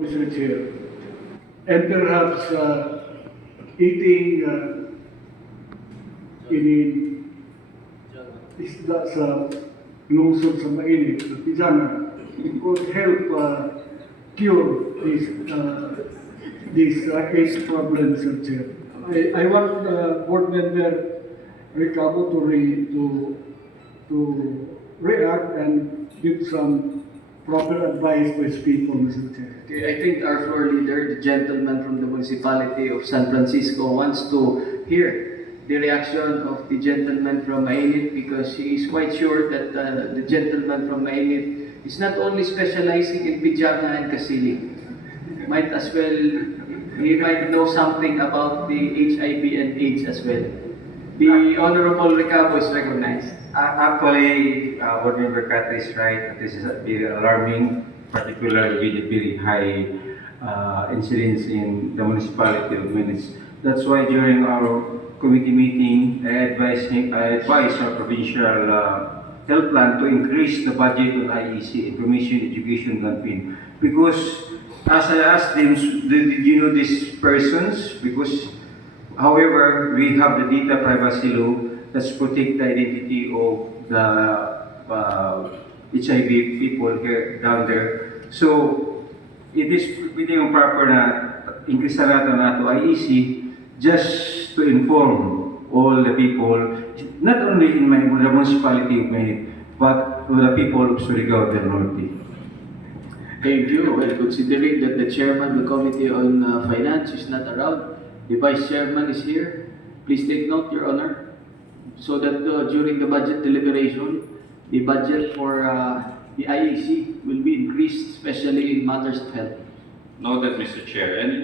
Mr. Chair, and perhaps uh, eating uh, in isda sa lungsod sa mainit, sa pijama, could help uh, cure this, uh, this uh, AIDS problem, Mr. Chair. I, I want uh, Board Member Ricabo to, re, to, to react and give some proper advice to people, Mr. Chair. I think our floor leader, the gentleman from the municipality of San Francisco, wants to hear the reaction of the gentleman from Mainit because he is quite sure that uh, the gentleman from Mainit is not only specializing in pijama and kasili. Might as well, he might know something about the HIV and AIDS as well. The Honorable Recabo is recognized. Uh, Actually, uh, Board Member Kat is right. This is very alarming, particularly with the very high uh, incidence in the municipality of Venice. That's why during our committee meeting, I advised I advised our provincial uh, health plan to increase the budget on IEC, Information Education Campaign. Because as I asked them, did you know these persons? Because However, we have the data privacy law that's protect the identity of the uh, HIV people here down there. So, it is pwede yung proper na increase na natin na to IEC just to inform all the people, not only in my municipality of Manit, but to the people of Surigao del Norte. Thank you. Well, considering that the chairman of the Committee on uh, Finance is not around, the vice chairman is here. Please take note, Your Honor, so that uh, during the budget deliberation, the budget for uh, the IEC will be increased, especially in matters of health. Noted, Mr. Chair. And